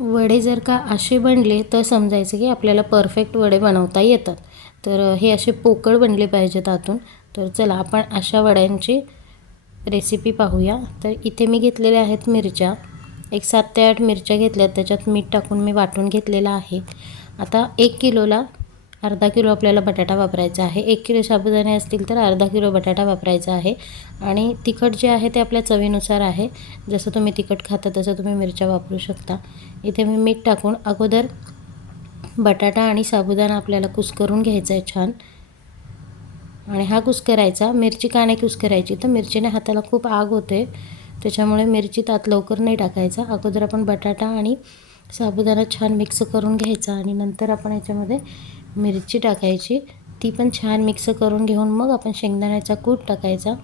वडे जर का असे बनले तर समजायचं की आपल्याला परफेक्ट वडे बनवता येतात. तर हे असे पोकळ बनले पाहिजेत आतून. तर चला आपण अशा वड्यांची रेसिपी पाहूया. तर इथे मी घेतलेल्या आहेत मिरच्या. एक सात ते आठ मिरच्या घेतल्यात त्याच्यात मीठ टाकून मी वाटून घेतलेलं आहे. आता एक किलोला अर्धा किलो आपल्याला बटाटा वापरायचा आहे. एक किलो साबुदाणे असतील तर अर्धा किलो बटाटा वापरायचा आहे. आणि तिखट जे आहे ते आपल्या चवीनुसार आहे. जसं तुम्ही तिखट खाता तसं तुम्ही मिरच्या वापरू शकता. इथे मी मीठ टाकून अगोदर बटाटा आणि साबुदाणा आपल्याला कुस्करून घ्यायचा आहे छान. आणि हा कुस्करायचा मिरची का नाही कुस्करायची तर मिरचीने हाताला खूप आग होते. त्याच्यामुळे मिरची तात लवकर नाही टाकायचा. अगोदर आपण बटाटा आणि साबुदाणा छान मिक्स करून घ्यायचा आणि नंतर आपण याच्यामध्ये मिरची टाकायची. ती पण छान मिक्स करून घेऊन मग आपण शेंगदाण्याचा कूट टाकायचा.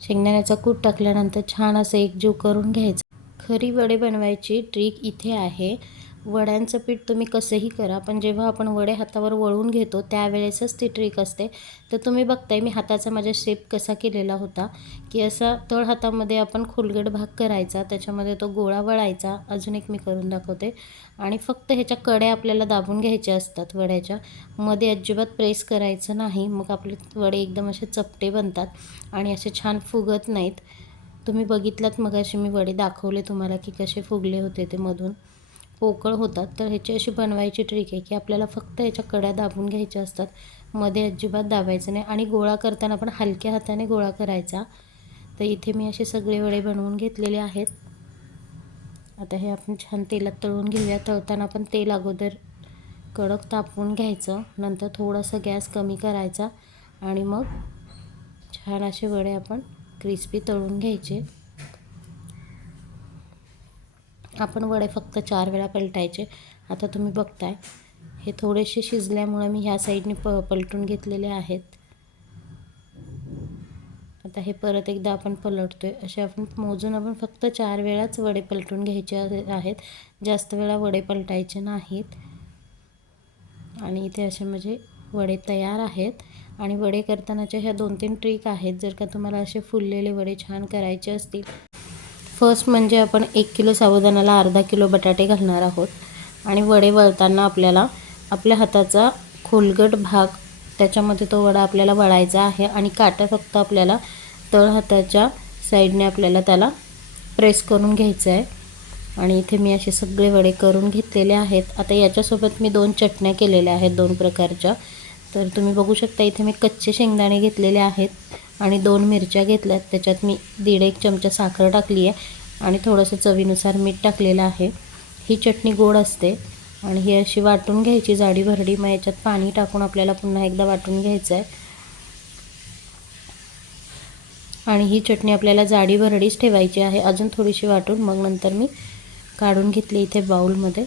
शेंगदाण्याचा कूट टाकल्यानंतर छान असं एकजीव करून घ्यायचं. खरी वडे बनवायची ट्रिक इथे आहे. वड्यांचं पीठ तुम्ही कसंही करा पण जेव्हा आपण वडे हातावर वळून घेतो त्यावेळेसच ती ट्रिक असते. तर तुम्ही बघताय मी हाताचा माझ्या शेप कसा केलेला होता की असा तळ हातामध्ये आपण खोलगट भाग करायचा त्याच्यामध्ये तो गोळा वळायचा अजून एक मी करून दाखवते. आणि फक्त ह्याच्या कड्या आपल्याला दाबून घ्यायच्या असतात वड्याच्या. मध्ये अजिबात प्रेस करायचं नाही मग आपले वडे एकदम असे चपटे बनतात आणि असे छान फुगत नाहीत. तुम्ही बघितलात मग असे मी वडे दाखवले तुम्हाला की कसे फुगले होते ते मधून. पोकळ होतात तर ह्याची अशी बनवायची ट्रिक आहे की आपल्याला फक्त याच्या कड्या दाबून घ्यायच्या असतात. मध्ये अजिबात दाबायचं नाही आणि गोळा करताना पण हलक्या हाताने गोळा करायचा. तर इथे मी असे सगळे वडे बनवून घेतलेले आहेत. आता हे आपण छान तेलात तळून घेऊया. तळताना पण तेल अगोदर कडक तापवून घ्यायचं. नंतर थोडासा गॅस कमी करायचा. आणि मग छान असे वडे आपण क्रिस्पी तळून घ्यायचे. आपण वडे फक्त चार वेळा पलटायचे. आता तुम्ही बघताय. हे थोडेसे शिजल्यामुळं मी ह्या साईडने प पलटून घेतलेले आहेत. आता हे परत एकदा आपण पलटतो आहे असे आपण मोजून आपण फक्त चार वेळाच वडे पलटून घ्यायचे आहेत. जास्त वेळा वडे पलटायचे नाहीत. आणि इथे असे म्हणजे वडे तयार आहेत. आणि वडे करतानाच्या ह्या दोन तीन ट्रिक आहेत. जर का तुम्हाला असे फुललेले वडे छान करायचे असतील. फर्स्ट म्हणजे आपण एक किलो साबुदाण्याला अर्धा किलो बटाटे घालणार आहोत. आणि वडे वळताना आपल्याला आपल्या हाताचा खोलगट भाग त्याच्यामध्ये तो वडा आपल्याला वळायचा आहे आणि काटा फक्त आपल्याला तळ हाताच्या साईडने आपल्याला त्याला प्रेस करून घ्यायचं आहे. आणि इथे मी असे सगळे वडे करून घेतलेले आहेत. आता याच्यासोबत मी दोन चटण्या केलेल्या आहेत दोन प्रकारच्या. तर तुम्ही बघू शकता इथे मी कच्चे शेंगदाणे घेतलेले आहेत. आणि दोन मिरच्या घेतल्यात. त्याच्यात मी दीड एक चमचा साखर टाकली आहे आणि थोडंसं चवीनुसार मीठ टाकलेलं आहे. ही चटणी गोड असते आणि ही अशी वाटून घ्यायची जाडी भरडी. मग याच्यात पाणी टाकून आपल्याला पुन्हा एकदा वाटून घ्यायचं आहे आणि ही चटणी आपल्याला जाडी भरडीच ठेवायची आहे. अजून थोडीशी वाटून मग नंतर मी काढून घेतली इथे बाऊलमध्ये.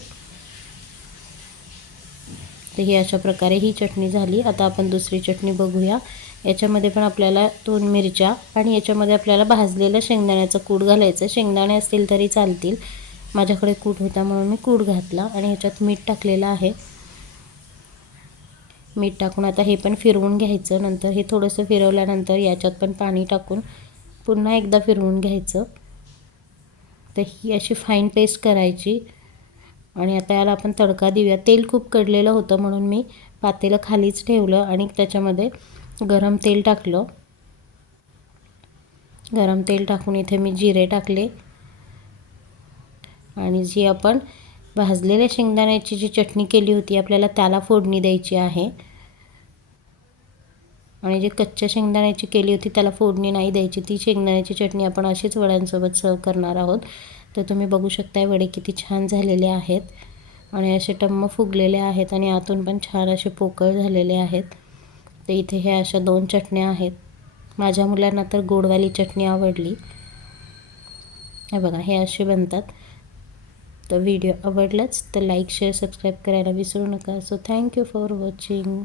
तर ही अशा प्रकारे ही चटणी झाली. आता आपण दुसरी चटणी बघूया. याच्यामध्ये पण आपल्याला दोन मिरच्या आणि याच्यामध्ये आपल्याला भाजलेलं शेंगदाण्याचं कूट घालायचं. शेंगदाणे असतील तरी चालतील. माझ्याकडे कूट होता म्हणून मी कूट घातला आणि ह्याच्यात मीठ टाकलेलं आहे. मीठ टाकून आता हे पण फिरवून घ्यायचं. नंतर हे थोडंसं फिरवल्यानंतर याच्यात पण पाणी टाकून पुन्हा एकदा फिरवून घ्यायचं. तर ही अशी फाईन पेस्ट करायची. आणि आता याला आपण तडका देऊया. तेल खूप कडलेलं होतं म्हणून मी पातेलं खालीच ठेवलं आणि त्याच्यामध्ये गरम तेल टाकलं. गरम तेल टाकून इथे मी जिरे टाकले. आणि जी आपण भाजलेल्या शेंगदाण्याची जी चटणी केली होती आपल्याला त्याला फोडणी द्यायची आहे. आणि जे कच्च्या शेंगदाण्याची केली होती त्याला फोडणी नाही द्यायची. ती शेंगदाण्याची चटणी आपण अशीच वड्यांसोबत सर्व करणार आहोत. तर तुम्ही बघू शकताय वडे किती छान झालेले आहेत. आणि असे टम्म फुगलेले आहेत आणि आतून पण छान असे पोकळ झालेले आहेत. तर इथे ह्या अशा दोन चटण्या आहेत. माझ्या मुलांना तर गोडवाली चटणी आवडली. हे बघा हे असे बनतात. तर व्हिडिओ आवडलाच तर लाईक शेअर सबस्क्राईब करायला विसरू नका. So thank you for watching